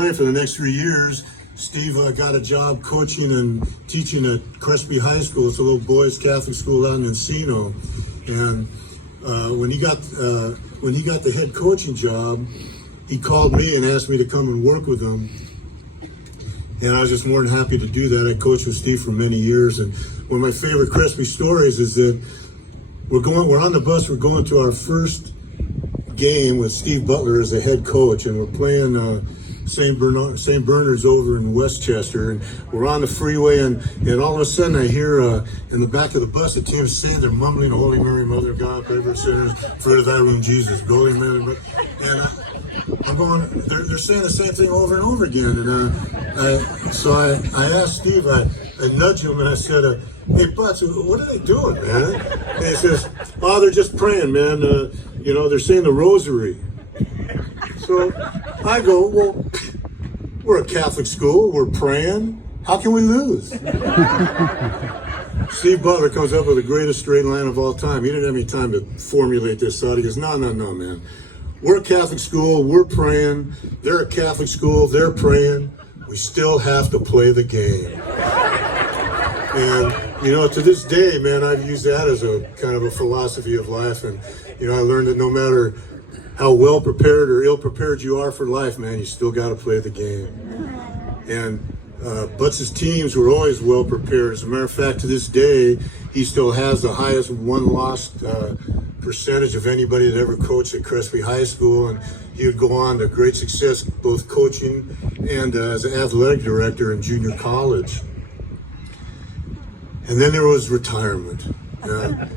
For the next 3 years, Steve got a job coaching and teaching at Crespi High School. It's a little boys' Catholic school out in Encino. And when he got the head coaching job, he called me and asked me to come and work with him. And I was just more than happy to do that. I coached with Steve for many years. And one of my favorite Crespi stories is that we're on the bus, we're going to our first game with Steve Butler as the head coach, and we're playing St. Bernard's over in Westchester, and we're on the freeway, and all of a sudden I hear in the back of the bus the team saying, they're mumbling, Holy Mary, Mother of God, pray for sinners, fruit of thy womb, Jesus, Holy Mary, and I'm going, they're saying the same thing over and over again, and so I asked Steve, I nudged him and I said, hey, Butts, what are they doing, man? And he says, oh, they're just praying, man, they're saying the rosary. So I go, well, we're a Catholic school, we're praying, how can we lose? Steve Butler comes up with the greatest straight line of all time. He didn't have any time to formulate this thought. He goes, no, man. We're a Catholic school, we're praying, they're a Catholic school, they're praying, we still have to play the game. And, to this day, man, I've used that as a kind of a philosophy of life. And, I learned that no matter how well prepared or ill prepared you are for life, man, you still got to play the game. And Butts' teams were always well prepared. As a matter of fact, to this day, he still has the highest one-loss percentage of anybody that ever coached at Crespi High School. And he would go on to great success, both coaching and as an athletic director in junior college. And then there was retirement. There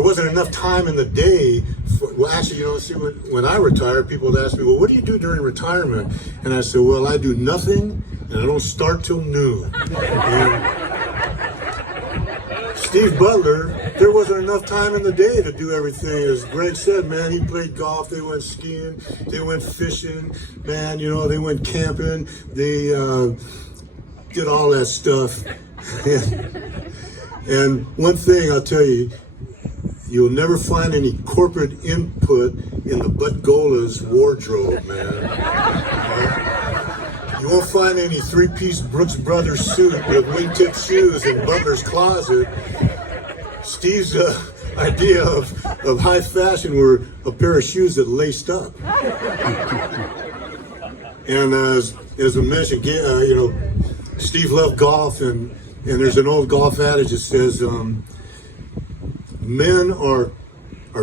wasn't enough time in the day. When I retired, people would ask me, well, what do you do during retirement? And I said, well, I do nothing, and I don't start till noon. And Steve Butler, there wasn't enough time in the day to do everything. As Greg said, man, he played golf, they went skiing, they went fishing, man, they went camping, they did all that stuff. And one thing I'll tell you, you'll never find any corporate input in the Butgola's wardrobe, man. You won't find any three-piece Brooks Brothers suit with wingtip shoes in Butler's closet. Steve's idea of high fashion were a pair of shoes that laced up. And as I mentioned, Steve loved golf, and there's an old golf adage that says, men are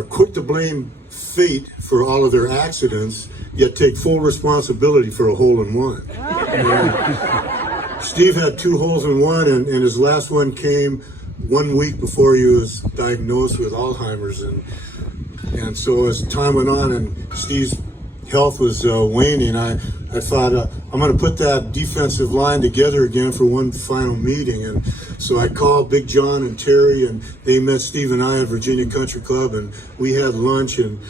quick to blame fate for all of their accidents, yet take full responsibility for a hole-in-one. Steve had 2 holes-in-one, and his last one came 1 week before he was diagnosed with Alzheimer's. And so as time went on and Steve's health was waning, I thought, I'm going to put that defensive line together again for one final meeting. And so I called Big John and Terry, and they met Steve and I at Virginia Country Club, and we had lunch. And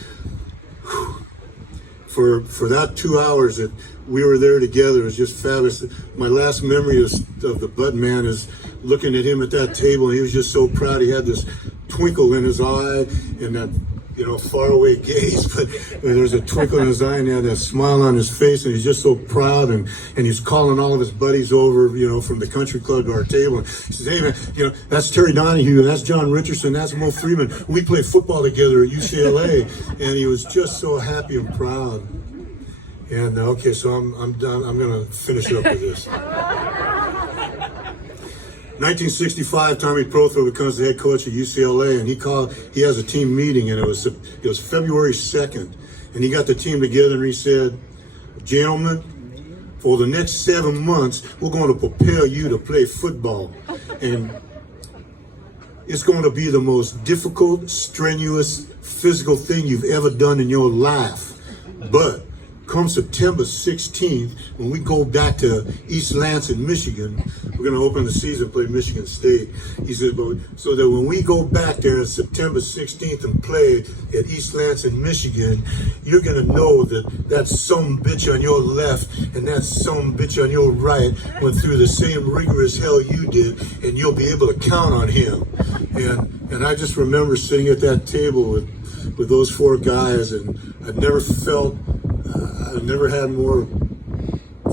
for that 2 hours that we were there together, it was just fabulous. My last memory of the Bud man is looking at him at that table, and he was just so proud. He had this twinkle in his eye and that faraway gaze, but there's a twinkle in his eye, and he had that smile on his face, and he's just so proud, and he's calling all of his buddies over, from the country club to our table, and he says, hey man, that's Terry Donahue, that's John Richardson, that's Mo Freeman, we play football together at UCLA, and he was just so happy and proud. And okay, so I'm done, I'm gonna finish up with this. 1965, Tommy Prothro becomes the head coach at UCLA, and he has a team meeting, and it was February 2nd, and he got the team together, and he said, gentlemen, for the next 7 months, we're going to prepare you to play football, and it's going to be the most difficult, strenuous, physical thing you've ever done in your life, but come September 16th, when we go back to East Lansing, Michigan, we're going to open the season, play Michigan State. He said, so that when we go back there on September 16th and play at East Lansing, Michigan, you're going to know that some bitch on your left and that some bitch on your right went through the same rigorous hell you did, and you'll be able to count on him. And I just remember sitting at that table with those 4 guys, and I'd never felt I've never had more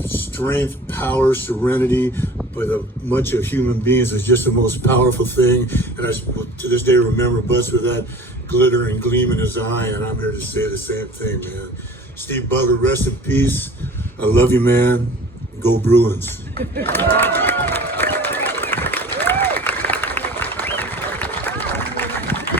strength, power, serenity, but a bunch of human beings is just the most powerful thing. And I, to this day, remember Butts with that glitter and gleam in his eye, and I'm here to say the same thing, man. Steve Butler, rest in peace. I love you, man. Go Bruins.